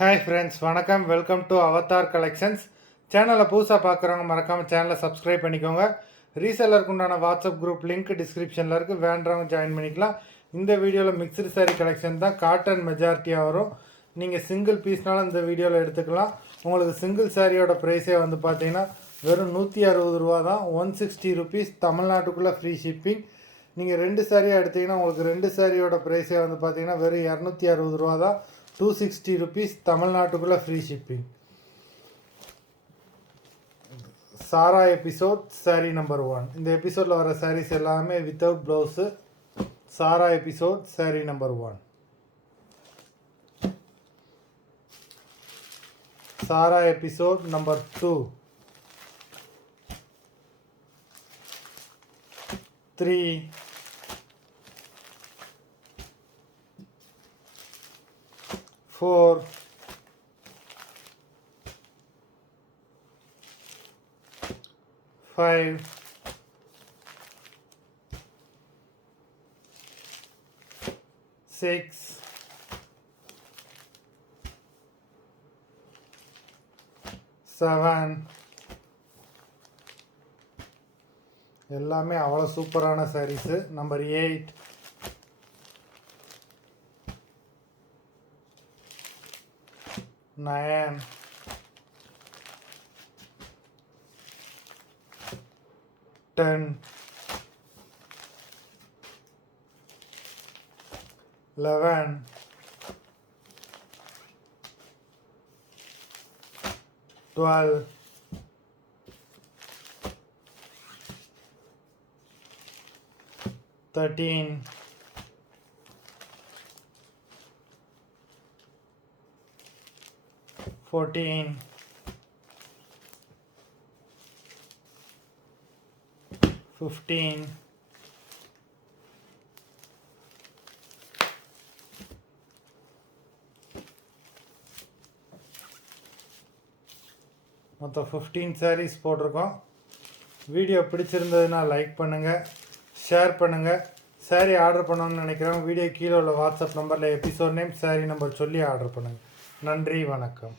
Hi friends, வணக்கம். Welcome to Avatar collections. சேனலை புதுசாக பார்க்குறவங்க மறக்காமல் சேனலை சப்ஸ்கிரைப் பண்ணிக்கோங்க. ரீசெல்லருக்கு உண்டான வாட்ஸ்அப் குரூப் லிங்க் டிஸ்கிரிப்ஷனில் இருக்குது, வேண்டவங்க ஜாயின் பண்ணிக்கலாம். இந்த வீடியோவில் மிக்சடு சாரீ கலெக்ஷன் தான், காட்டன் மெஜாரிட்டியாக வரும். நீங்கள் சிங்கிள் பீஸ்னாலும் இந்த வீடியோவில் எடுத்துக்கலாம். உங்களுக்கு சிங்கிள் சாரியோட ப்ரைஸே வந்து பார்த்தீங்கன்னா வெறும் 160 ரூபா தான். 160 ருபீஸ், தமிழ்நாட்டுக்குள்ளே ஃப்ரீ ஷிப்பிங். நீங்கள் 2 சாரியாக எடுத்திங்கன்னா உங்களுக்கு 2 சாரியோட ப்ரைஸே வந்து பார்த்தீங்கன்னா வெறும் 260 ரூபா தான். 260 ருபீஸ், தமிழ்நாட்டுக்குள்ளே ஃப்ரீ ஷிப்பிங். சாரா எபிசோட் சாரீ நம்பர் 1. இந்த எபிசோடில் வர சாரீஸ் எல்லாமே வித்தவுட் ப்ளவுஸு. சாரா எபிசோட் சாரீ நம்பர் 1. சாரா எபிசோட் நம்பர் 2, 3, 4, 5, 6, 7. எல்லாமே அவ்வளோ சூப்பரான சாரீஸு. நம்பர் 8, 9, 10, 11, 12, 13, 14, 15, 15 சாரீஸ் போட்டிருக்கோம். வீடியோ பிடிச்சிருந்ததுன்னா லைக் பண்ணுங்கள், ஷேர் பண்ணுங்கள். சாரீ ஆர்டர் பண்ணணும்னு நினைக்கிறவங்க வீடியோ கீழே உள்ள வாட்ஸ்அப் நம்பரில் எபிசோட் நேம், சாரீ நம்பர் சொல்லி ஆர்டர் பண்ணுங்கள். நன்றி, வணக்கம்.